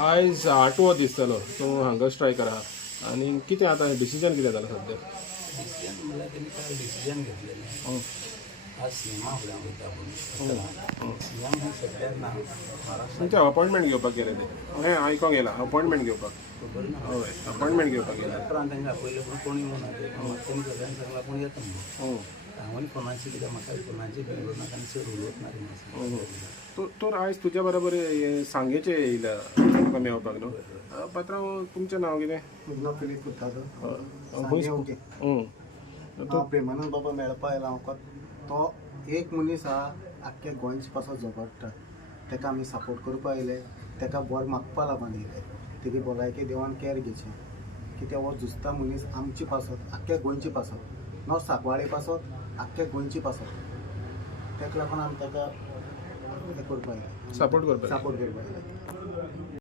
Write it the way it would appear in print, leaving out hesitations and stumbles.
आयज 8वो दीस जालो तूं हांगा स्ट्रायकर आहा आनी कितें आतां डिसिजन कितें जालां सद्या? डिसिजन म्हणल्यार तेणी कांय डिसिजन घेतलेलें. आज सीएमा फुड्यान वयता पूण सीएम हें सद्याक ना महाराष्ट्रान. तुमचें अपॉयंटमेंट घेवपाक गेले ते हें आयकोंक येला अपॉयंटमेंट घेवपाक. खबर ना. हय अपॉयंटमेंट घेवपाक गेले. डॉक्टरान तांकां आपयलें पूण कोण येवना ते. तेणी सगळ्यांक सांगलां पूण येता म्हणून. हांवें फोनाची कित्याक म्हाका फोनाची बील भरनाका आनी चड उलोवप ना रे मातशें. तर आयज तुज्या बरोबर सांगेचे येयला तुका मेळपाक न्हू. पात्रांव तुमचें नांव कितें? म्हजें फिलीप पुतालो. तो प्रेमानंद बाबा मेळपा आयला म्हाका. तो एक मनीस आहा आख्ख्या गोंयचे पासत झगडटा. ताका आमी सपोर्ट करपा येयले, ताका बर मागपा लागून येयले. तेगे भलायकी देवान कॅर घेवचें कित्याक हो झुजता मनीस आमची पासत आख्ख्या गोंयची पासत नॉट सांकवाळे पासत आख्ख्या गोंयची पासत. ताका लागून आमी ताका हें करपा येयले सपोर्ट करपाक सपोर्ट करपा येयले.